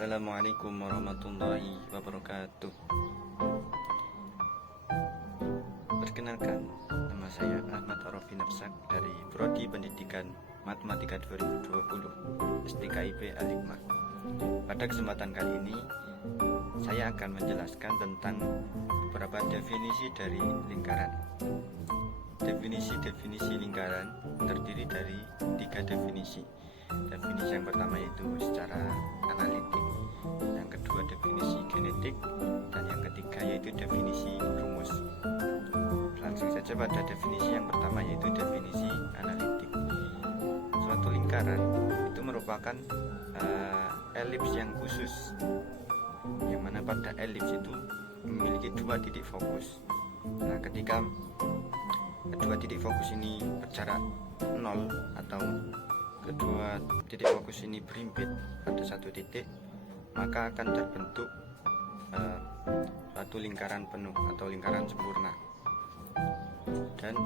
Assalamualaikum warahmatullahi wabarakatuh. Perkenalkan, nama saya Ahmad Arafi Nafsak dari Prodi Pendidikan Matematika 2020 STKIP Al-Hikmah. Pada kesempatan kali ini, saya akan menjelaskan tentang beberapa definisi dari lingkaran. Definisi lingkaran terdiri dari 3 definisi. Definisi yang pertama yaitu secara analitik, yang kedua definisi genetik, dan yang ketiga yaitu definisi rumus. Langsung saja pada definisi yang pertama yaitu definisi analitik. Suatu lingkaran itu merupakan elips yang khusus, yang mana pada elips itu memiliki 2 titik fokus. Nah, ketika kedua titik fokus ini berjarak 0 atau kedua titik fokus ini berhimpit pada satu titik, maka akan terbentuk suatu lingkaran penuh atau lingkaran sempurna. Dan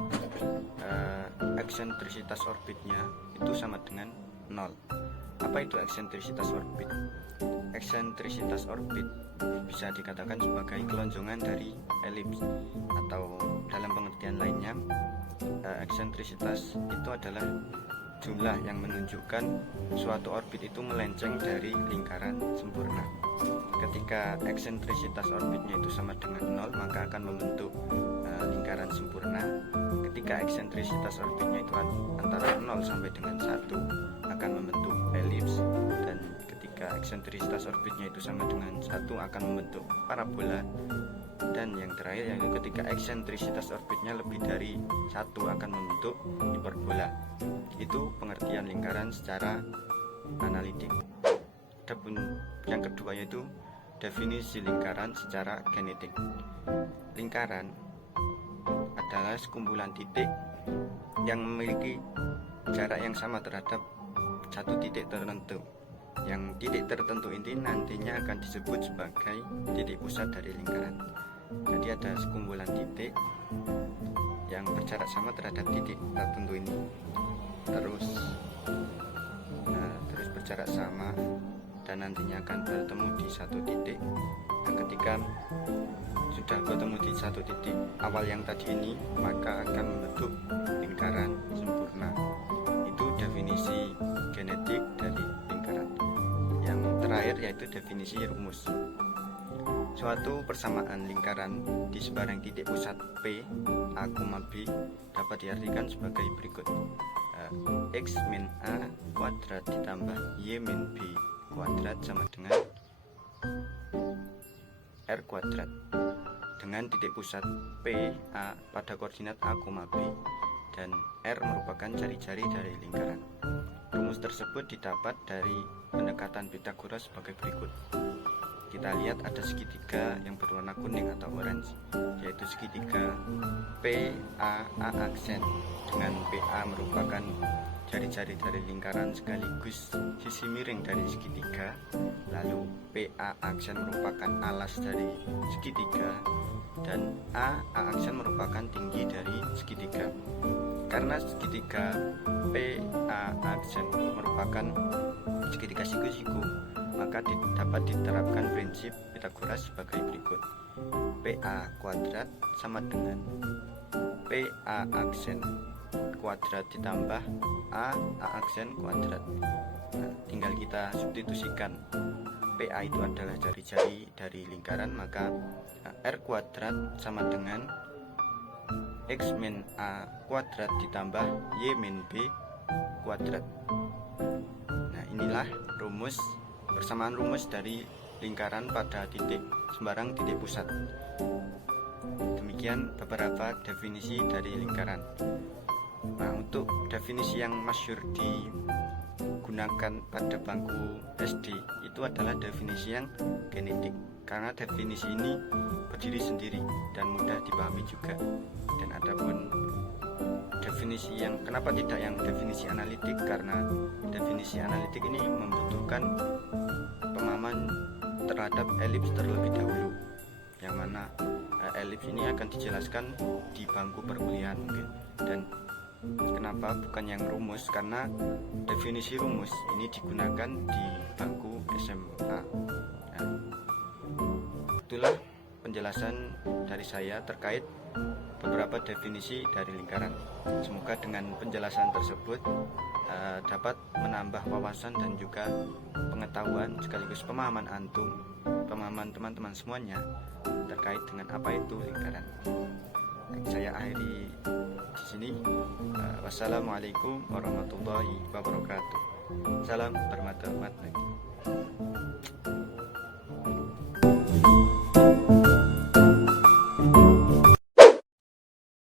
eksentrisitas orbitnya itu sama dengan 0. Apa itu eksentrisitas orbit? Eksentrisitas orbit bisa dikatakan sebagai kelonjongan dari elips, atau dalam pengertian lainnya, eksentrisitas itu adalah jumlah yang menunjukkan suatu orbit itu melenceng dari lingkaran sempurna. Ketika eksentrisitas orbitnya itu sama dengan 0, maka akan membentuk lingkaran sempurna. Ketika eksentrisitas orbitnya itu antara 0 sampai dengan 1, akan membentuk elips. Dan ketika eksentrisitas orbitnya itu sama dengan 1, akan membentuk parabola. Dan yang terakhir yaitu ketika eksentrisitas orbitnya lebih dari 1, akan membentuk hiperbola. Itu pengertian lingkaran secara analitik. Adapun yang kedua yaitu definisi lingkaran secara genetik. Lingkaran adalah sekumpulan titik yang memiliki jarak yang sama terhadap satu titik tertentu. Yang titik tertentu ini nantinya akan disebut sebagai titik pusat dari lingkaran. Jadi ada sekumpulan titik yang berjarak sama terhadap titik tertentu ini, terus berjarak sama dan nantinya akan bertemu di satu titik. Nah, ketika sudah bertemu di satu titik awal yang tadi ini, maka akan membentuk lingkaran sempurna. Itu definisi genetik dari lingkaran. Yang terakhir yaitu definisi rumus. Suatu persamaan lingkaran di sebarang titik pusat P, A, B dapat diartikan sebagai berikut. X min A kuadrat ditambah Y min B kuadrat sama dengan R kuadrat, dengan titik pusat P, A pada koordinat A, B, dan R merupakan jari-jari dari lingkaran. Rumus tersebut didapat dari pendekatan Pythagoras sebagai berikut. Kita lihat ada segitiga yang berwarna kuning atau orange, yaitu segitiga PAA aksen, dengan PA merupakan jari-jari dari lingkaran sekaligus sisi miring dari segitiga. Lalu PA aksen merupakan alas dari segitiga, dan AA aksen merupakan tinggi dari segitiga. Karena segitiga PA aksen merupakan segitiga siku-siku, maka dapat diterapkan prinsip Pythagoras sebagai berikut. PA kuadrat sama dengan PA aksen kuadrat ditambah A aksen kuadrat. Nah, tinggal kita substitusikan. PA itu adalah jari-jari dari lingkaran, maka R kuadrat sama dengan X min A kuadrat ditambah Y min B kuadrat. Nah, inilah persamaan rumus dari lingkaran pada sembarang titik pusat. Demikian beberapa definisi dari lingkaran. Nah, untuk definisi yang masyhur digunakan pada bangku SD itu adalah definisi yang genetik, karena definisi ini berdiri sendiri dan mudah dipahami juga. Dan adapun definisi yang kenapa tidak yang definisi analitik, karena definisi analitik ini membutuhkan pemahaman terhadap elips terlebih dahulu, yang mana elips ini akan dijelaskan di bangku perkuliahan mungkin. Dan kenapa bukan yang rumus, karena definisi rumus ini digunakan di bangku SMA. Nah, itulah penjelasan dari saya terkait beberapa definisi dari lingkaran. Semoga dengan penjelasan tersebut dapat menambah wawasan dan juga pengetahuan sekaligus pemahaman antum, pemahaman teman-teman semuanya terkait dengan apa itu lingkaran. Saya akhiri di sini. Wassalamualaikum warahmatullahi wabarakatuh. Salam hormat.